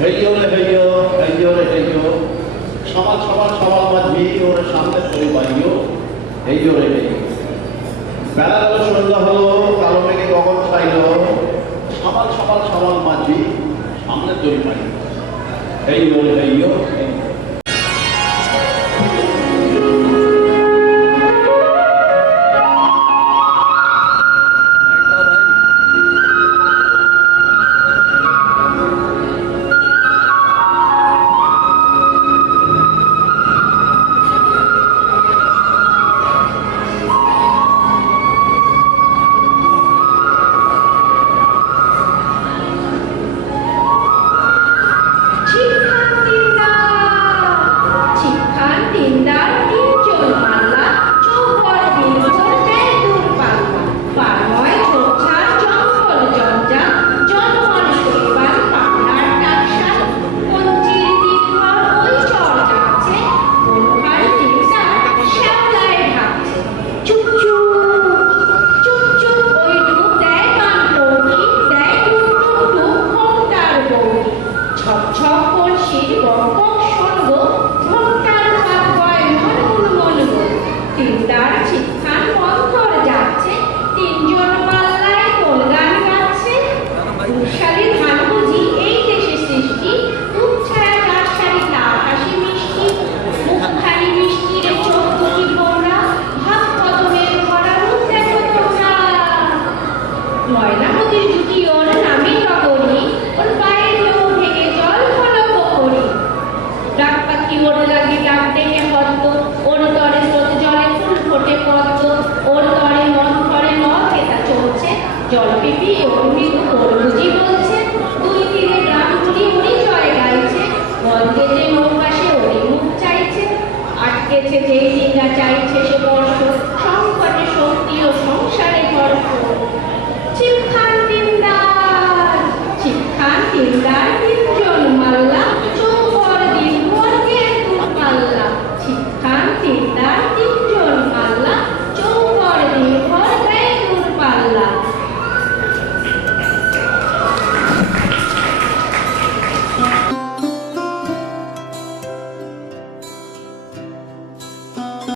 হেইয়ো রে হেইয়ো, হেইয়ো রে হেইয়ো, সমাজ সমাজ সমাজ মাঝি ওরে সামনে তৈরি পাইও, হেইয়ো রে হেইয়ো। বেলা গেল, সন্ধ্যা হলো, কালো মেঘে গগন ছাইল, সমাজ সমাজ সমাজ মাঝি সামনে তৈরি পাইও, হেইয়ো রে হেইয়ো। জলপিপি ওর মৃদু তরমুজি বলছে, দুই তীরে গ্রামগুলি ওরই জয় গাইছে, গন্ধে যে নৌকাশে ওরই মুখ চাইছে, আটকেছে যেই ডিঙ্গা চাইছে সে বর্ষ, সংকটে শক্তি ও সংসারে ধর্ষ। ছিপখান দিনদার, ছিপখান দিনদার, তিনজন মাল্লা, চৌপর দিনভর কে দূরপাল্লা। ছিপখান দিনদার, তিনজন মাল্লা, চৌপর দিনভর কে দূরপাল্লা।